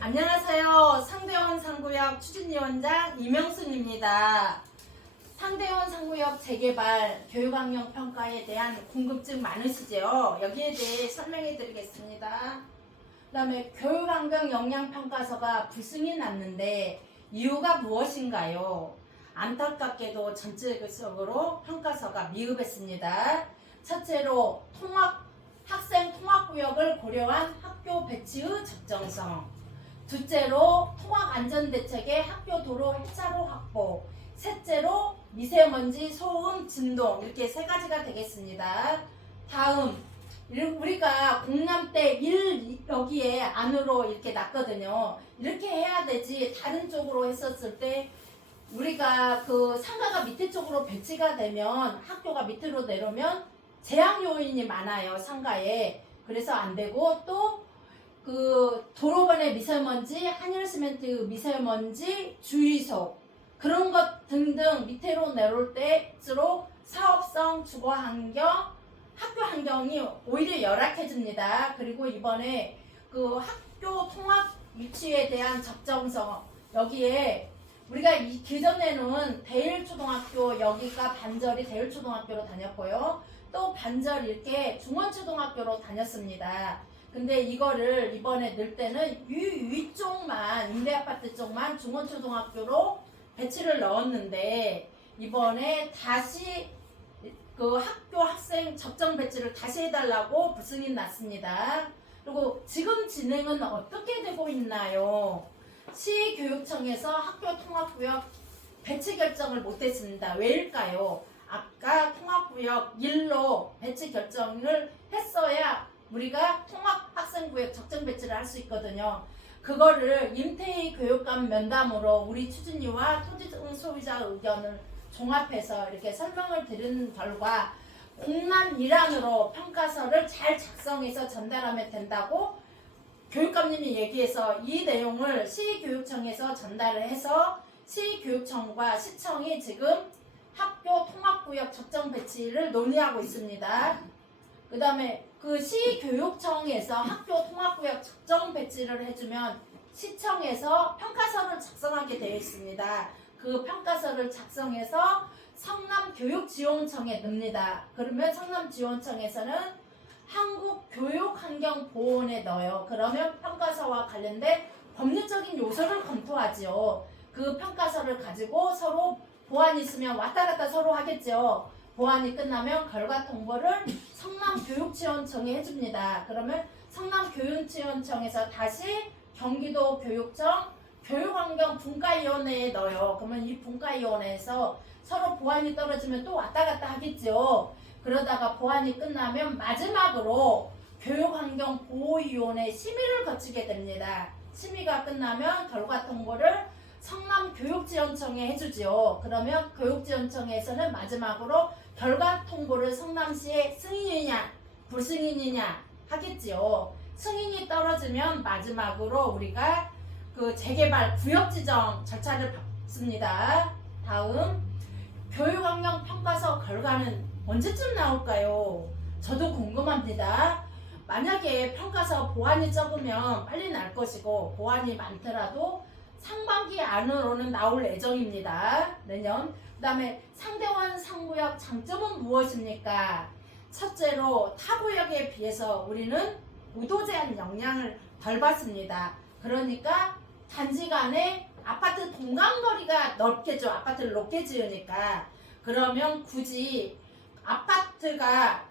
안녕하세요. 상대원 상구역 추진위원장 이명순입니다. 상대원 상구역 재개발 교육환경 평가에 대한 궁금증 많으시죠? 여기에 대해 설명해 드리겠습니다. 그 다음에 교육환경 영향평가서가 불승이 났는데 이유가 무엇인가요? 안타깝게도 전체적으로 평가서가 미흡했습니다. 첫째로 학생 통학구역을 고려한 학교 배치의 적정성, 둘째로 통학안전대책의 학교 도로 해차로 확보, 셋째로 미세먼지, 소음, 진동, 이렇게 세 가지가 되겠습니다. 다음, 우리가 공람 때 1 여기에 안으로 이렇게 놨거든요. 이렇게 해야 되지, 다른 쪽으로 했었을 때 우리가 그 상가가 밑에 쪽으로 배치가 되면 학교가 밑으로 내려오면 재앙 요인이 많아요, 상가에. 그래서 안 되고, 또 그 도로변의 미세먼지, 한일시멘트 미세먼지 주의소, 그런 것 등등 밑으로 내려올 때일수록 사업성, 주거환경, 학교 환경이 오히려 열악해집니다. 그리고 이번에 그 학교 통학 위치에 대한 적정성, 여기에 우리가 그전에는 대일초등학교, 여기가 반절이 대일초등학교로 다녔고요. 또 반절 이렇게 중원초등학교로 다녔습니다. 근데 이거를 이번에 넣을 때는 위쪽만, 임대아파트 쪽만 중원초등학교로 배치를 넣었는데, 이번에 다시 그 학교 학생 적정 배치를 다시 해달라고 불승이 났습니다. 그리고 지금 진행은 어떻게 되고 있나요? 시교육청에서 학교 통학구역 배치 결정을 못했습니다. 왜일까요? 아까 통학구역 1로 배치 결정을 했어야 우리가 통학학생구역 적정 배치를 할 수 있거든요. 그거를 임태희 교육감 면담으로 우리 추진위와 토지 등 소유자 의견을 종합해서 이렇게 설명을 드린 결과 공란 일환으로 평가서를 잘 작성해서 전달하면 된다고 교육감님이 얘기해서 이 내용을 시교육청에서 전달을 해서 시교육청과 시청이 지금 학교 통학구역 적정 배치를 논의하고 있습니다. 그 다음에 그 시교육청에서 학교 통학구역 적정 배치를 해주면 시청에서 평가서를 작성하게 되어 있습니다. 그 평가서를 작성해서 성남교육지원청에 넣습니다. 그러면 성남지원청에서는 한국교육환경보호원에 넣어요. 그러면 평가서와 관련된 법률적인 요소를 검토하지요. 그 평가서를 가지고 서로 보완이 있으면 왔다 갔다 서로 하겠죠. 보완이 끝나면 결과 통보를 성남교육지원청에 해줍니다. 그러면 성남교육지원청에서 다시 경기도교육청 교육환경분과위원회에 넣어요. 그러면 이 분과위원회에서 서로 보완이 떨어지면 또 왔다 갔다 하겠죠. 그러다가 보완이 끝나면 마지막으로 교육환경보호위원회 심의를 거치게 됩니다. 심의가 끝나면 결과 통보를 성남교육지원청에 해주지요. 그러면 교육지원청에서는 마지막으로 결과 통보를 성남시에 승인이냐 불승인이냐 하겠지요. 승인이 떨어지면 마지막으로 우리가 그 재개발 구역 지정 절차를 밟습니다. 다음, 교육환경 평가서 결과는 언제쯤 나올까요? 저도 궁금합니다. 만약에 평가서 보완이 적으면 빨리 날 것이고 보완이 많더라도 상반기 안으로는 나올 예정입니다. 내년. 그 다음에 상대원 상구역 장점은 무엇입니까? 첫째로 타구역에 비해서 우리는 우도 제한 영향을 덜 받습니다. 그러니까 단지 간에 아파트 동간거리가 넓겠죠. 아파트를 높게 지으니까. 그러면 굳이 아파트가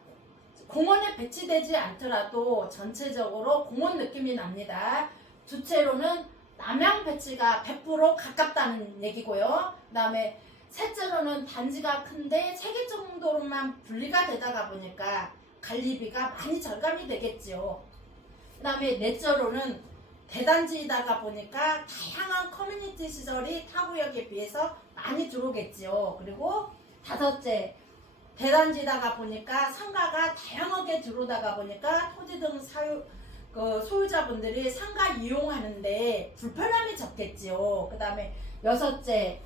공원에 배치되지 않더라도 전체적으로 공원 느낌이 납니다. 둘째로는 남양 배치가 100% 가깝다는 얘기고요. 그 다음에 셋째로는 단지가 큰데 3개 정도로만 분리가 되다가 보니까 관리비가 많이 절감이 되겠죠. 그 다음에 넷째로는 대단지이다가 보니까 다양한 커뮤니티 시설이 타구역에 비해서 많이 들어오겠죠. 그리고 다섯째, 대단지다가 보니까 상가가 다양하게 들어오다가 보니까 토지 등 소유자분들이 상가 이용하는데 불편함이 적겠지요. 그 다음에 여섯째,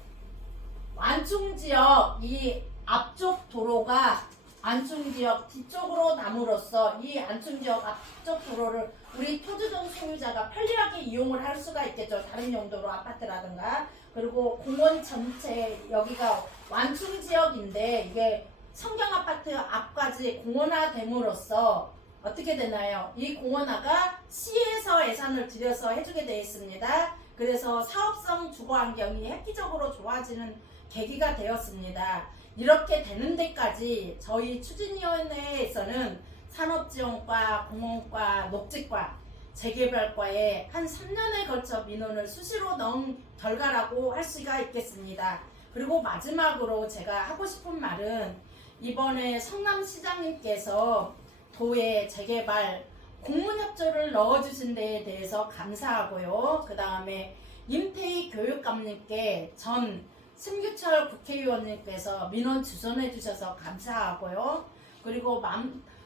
완충지역 이 앞쪽 도로가 안충지역 뒤쪽으로 남으로써 이 안충지역 앞쪽 도로를 우리 토지동 소유자가 편리하게 이용을 할 수가 있겠죠. 다른 용도로 아파트라든가. 그리고 공원 전체 여기가 완충지역인데 이게 성경아파트 앞까지 공원화됨으로써 어떻게 되나요? 이 공원화가 시에서 예산을 들여서 해주게 되어 있습니다. 그래서 사업성 주거환경이 획기적으로 좋아지는 계기가 되었습니다. 이렇게 되는 데까지 저희 추진위원회에서는 산업지원과, 공원과, 녹지과, 재개발과에 한 3년에 걸쳐 민원을 수시로 넣은 결과라고 할 수가 있겠습니다. 그리고 마지막으로 제가 하고 싶은 말은 이번에 성남시장님께서 도에 재개발 공문협조를 넣어주신 데에 대해서 감사하고요. 그 다음에 임태희 교육감님께 전 심규철 국회의원님께서 민원 주선해 주셔서 감사하고요. 그리고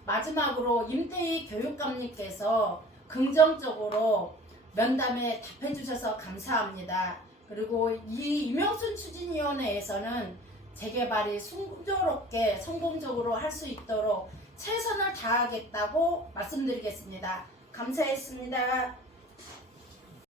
마지막으로 임태희 교육감님께서 긍정적으로 면담에 답해 주셔서 감사합니다. 그리고 이 임영순 추진위원회에서는 재개발이 순조롭게 성공적으로 할 수 있도록 최선을 다하겠다고 말씀드리겠습니다. 감사했습니다.